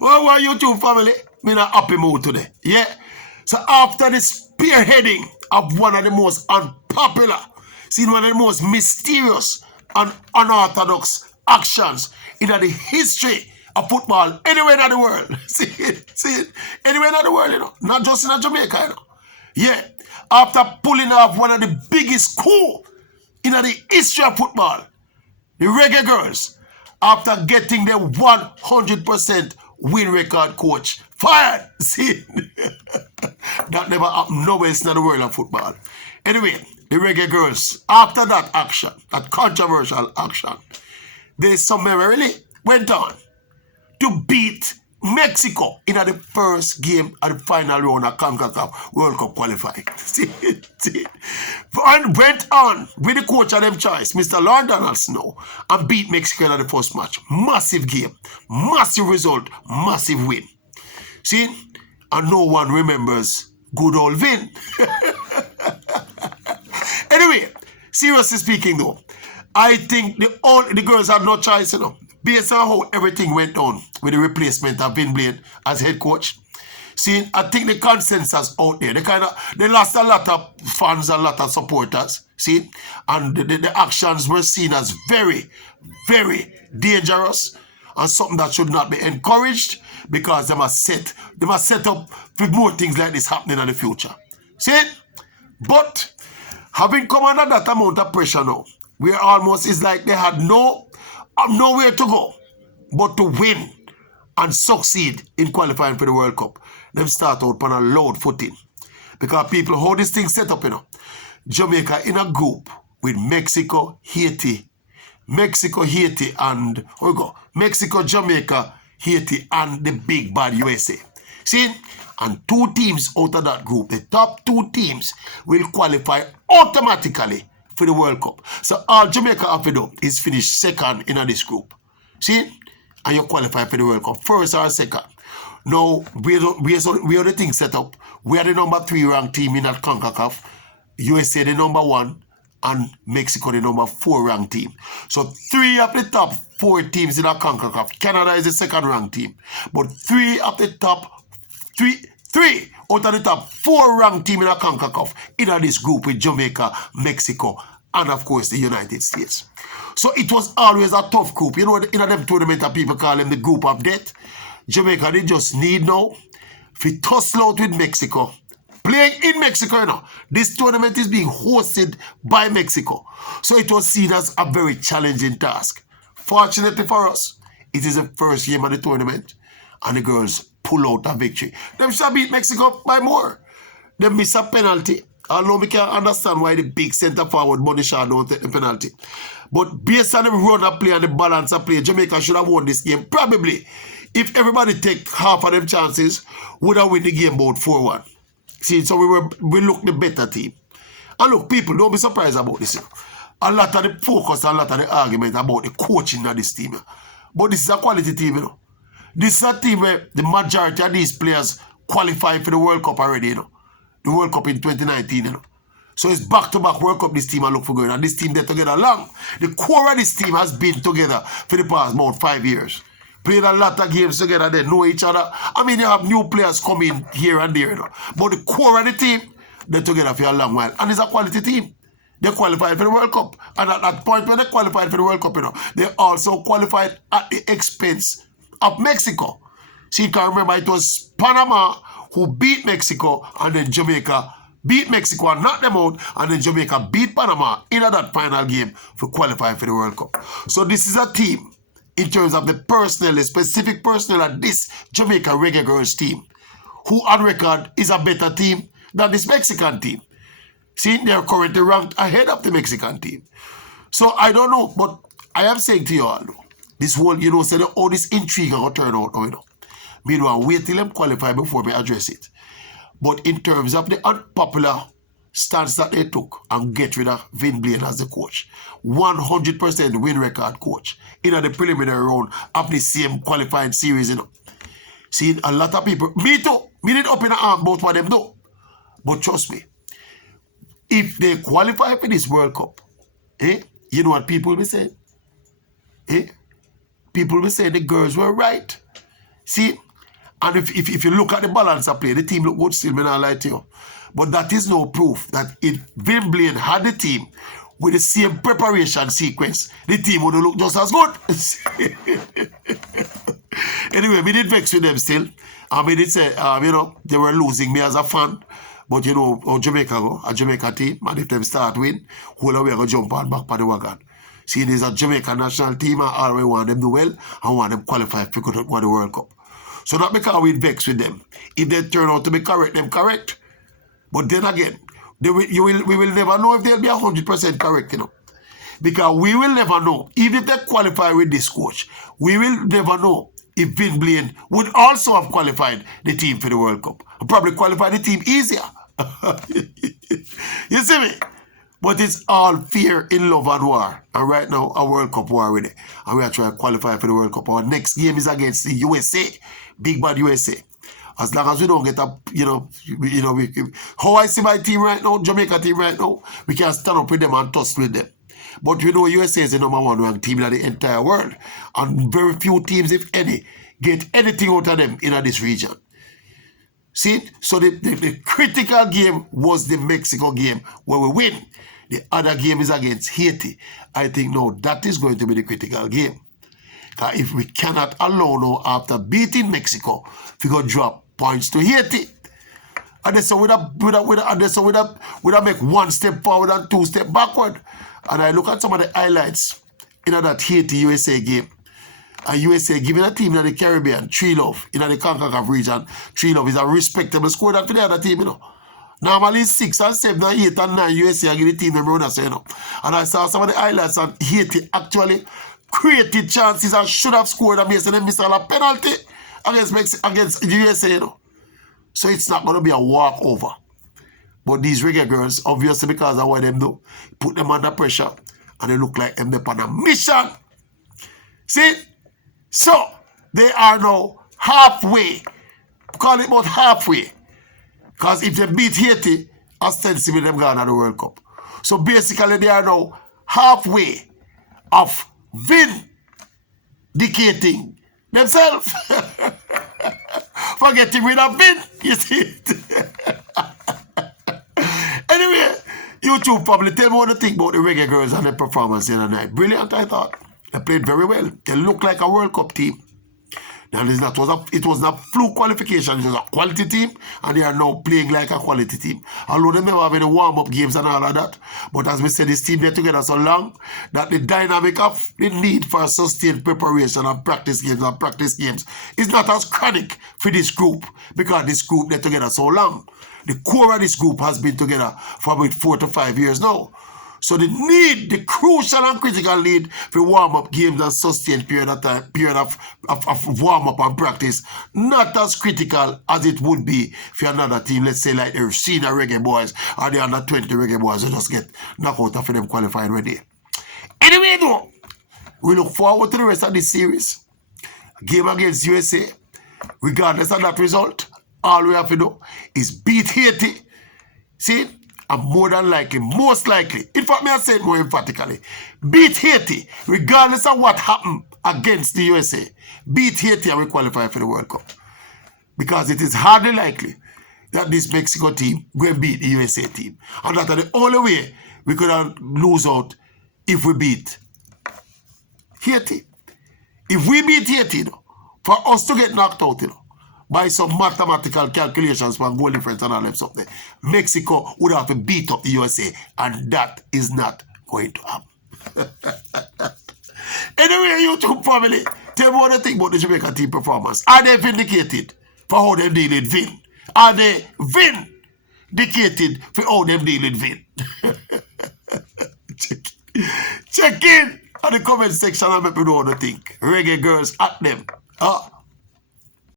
Well, what YouTube family? Me in a happy mood today. Yeah. So after the spearheading of one of the most unpopular, one of the most mysterious and unorthodox actions in the history of football anywhere in the world. See it? Anywhere in the world, you know. Not just in Jamaica, you know. Yeah. After pulling off one of the biggest coup in the history of football, the Reggae Girls, after getting the 100% win record coach fired. See, that never happened nowhere else in the world of football. Anyway, the Reggae Girls, after that action, that controversial action, they summarily went on to beat Mexico in the first game of the final round of CONCACAF World Cup qualifying. See? And went on with the coach of them choice, Mr. Lord Donaldson, and beat Mexico in the first match. Massive game, massive result, massive win. See? And no one remembers good old Vin. Anyway, seriously speaking though, I think the girls had no choice, you know, based on how everything went on with the replacement of Vin Blade as head coach. See, I think the consensus out there, they lost a lot of fans, a lot of supporters, see, and the actions were seen as very, very dangerous and something that should not be encouraged because they must set up for more things like this happening in the future. See, but having come under that amount of pressure now, where almost it's like they had nowhere to go but to win and succeed in qualifying for the World Cup. Them start out on a loud footing. Because people, how this thing set up, you know. Jamaica in a group with Mexico, Haiti, and Mexico, Jamaica, Haiti, and the big bad USA. See? And two teams out of that group, the top two teams, will qualify automatically for the World Cup. So all Jamaica have to do is finish second in this group. See? And you qualify for the World Cup, first or second. Now, we are the thing set up. We are the number 3 ranked team in that CONCACAF. USA the number 1 and Mexico the number 4 ranked team. So 3 of the top 4 teams in that CONCACAF. Canada is the second ranked team. But 3 out of the top 4 ranked team in that CONCACAF in this group with Jamaica, Mexico, and of course the United States. So it was always a tough group. You know, in them tournament people call them the group of death. Jamaica, they just need now to tussle out with Mexico. Playing in Mexico, you know. This tournament is being hosted by Mexico. So it was seen as a very challenging task. Fortunately for us, it is the first game of the tournament. And the girls pull out a victory. Them shall beat Mexico by more. They miss a penalty. Although we can understand why the big centre forward Money Shaw don't take the penalty. But based on the run of play and the balance of play, Jamaica should have won this game. Probably. If everybody take half of them chances, would have win the game about 4-1. See, so we look the better team. And look, people, don't be surprised about this. A lot of the focus, a lot of the argument about the coaching of this team. But this is a quality team, you know. This is a team where the majority of these players qualify for the World Cup already, you know. The World Cup in 2019, you know. So it's back-to-back World Cup this team I look for going. And this team, they're together long. The core of this team has been together for the past about 5 years. Played a lot of games together, they know each other. I mean, you have new players coming here and there, you know. But the core of the team, they're together for a long while. And it's a quality team. They qualified for the World Cup. And at that point when they qualified for the World Cup, you know, they also qualified at the expense of Mexico. See, you can remember it was Panama who beat Mexico, and then Jamaica beat Mexico and knocked them out, and then Jamaica beat Panama in that final game for qualifying for the World Cup. So this is a team, in terms of the personnel, the specific personnel at this Jamaica Reggae Girls team, who on record is a better team than this Mexican team. See, they are currently ranked ahead of the Mexican team. So I don't know, but I am saying to you all, this whole, you know, say all this intrigue will turn out, you know. Me do wait till them qualify before me address it. But in terms of the unpopular stance that they took and get rid of Vin Blade as the coach, 100% win record coach in the preliminary round of the same qualifying series, you know. See, a lot of people, me too, me did open an arm about what them do. But trust me, if they qualify for this World Cup, you know what people will be saying? people will say the girls were right. See? And if you look at the balance of play, the team look good still, may not lie to you. But that is no proof that if Vin Blaine had the team with the same preparation sequence, the team would look just as good. Anyway, we did vex with them still. And we did say, you know, they were losing me as a fan. But you know, how Jamaica go, a Jamaica team, and if them start win, whole way go jump on back for the wagon. See, there's a Jamaica national team, and all we want them do well, and want them qualify to go to the World Cup. So not because we vex with them. If they turn out to be correct, them correct. But then again, we will never know if they'll be 100% correct, you know. Because we will never know, even if they qualify with this coach, we will never know if Vin Blaine would also have qualified the team for the World Cup. And probably qualify the team easier. You see me? But it's all fear in love and war. And right now, a World Cup war with it. And we are trying to qualify for the World Cup. Our next game is against the USA. Big bad USA. As long as we don't get up, how I see my team right now, Jamaica team right now, we can stand up with them and tussle with them. But we know USA is the #1 ranked team in the entire world. And very few teams, if any, get anything out of them in this region. See? So the critical game was the Mexico game where we win. The other game is against Haiti. I think, no, that is going to be the critical game. If we cannot allow now, after beating Mexico, we go drop points to Haiti. And so we make one step forward and 2 steps backward. And I look at some of the highlights in that Haiti-USA game. And USA giving a team in the Caribbean 3-0 in the CONCACAF region. 3-0 is a respectable score that for the other team, you know. Normally 6 and 7 and 8 and 9 USA give the team them run, you know. And I saw some of the highlights and Haiti actually created chances and should have scored and missed a penalty against the USA, you know. So it's not going to be a walkover. But these Reggae girls, obviously because of what them do, put them under pressure and they look like them on a mission. See? So, they are now halfway. Call it about halfway. Because if they beat Haiti, ostensibly them gone to the World Cup. So basically they are now halfway of vindicating themselves. Forgetting rid of Vin, you see it. Anyway, YouTube probably tell me what to think about the Reggae girls and their performance the other night. Brilliant, I thought. They played very well. They look like a World Cup team. Now, it was not fluke qualification. It was a quality team, and they are now playing like a quality team. Although they never have any warm-up games and all of that. But as we said, this team, they're together so long that the dynamic of the need for sustained preparation and practice games is not as chronic for this group, because this group, they're together so long. The core of this group has been together for about 4 to 5 years now. So the crucial and critical need for warm-up games and sustained period of warm-up and practice, not as critical as it would be for another team, let's say like the senior Reggae boys or the under 20 Reggae boys who just get knocked out after them qualifying ready. Anyway, though, we look forward to the rest of this series. Game against USA, regardless of that result, all we have to do is beat Haiti. See? And more than likely, most likely, in fact, may I say it more emphatically, beat Haiti, regardless of what happened against the USA. Beat Haiti and we qualify for the World Cup. Because it is hardly likely that this Mexico team will beat the USA team. And that's the only way we could lose out if we beat Haiti. If we beat Haiti, you know, for us to get knocked out, you know, by some mathematical calculations for goal difference and all that stuff there, Mexico would have to beat up the USA, and that is not going to happen. Anyway, YouTube family, tell me what you think about the Jamaica team performance. Are they vindicated for how they deal with Vin? Are they vindicated for how they deal with Vin? Check in on the comment section and let me know what you think. Reggae girls at them.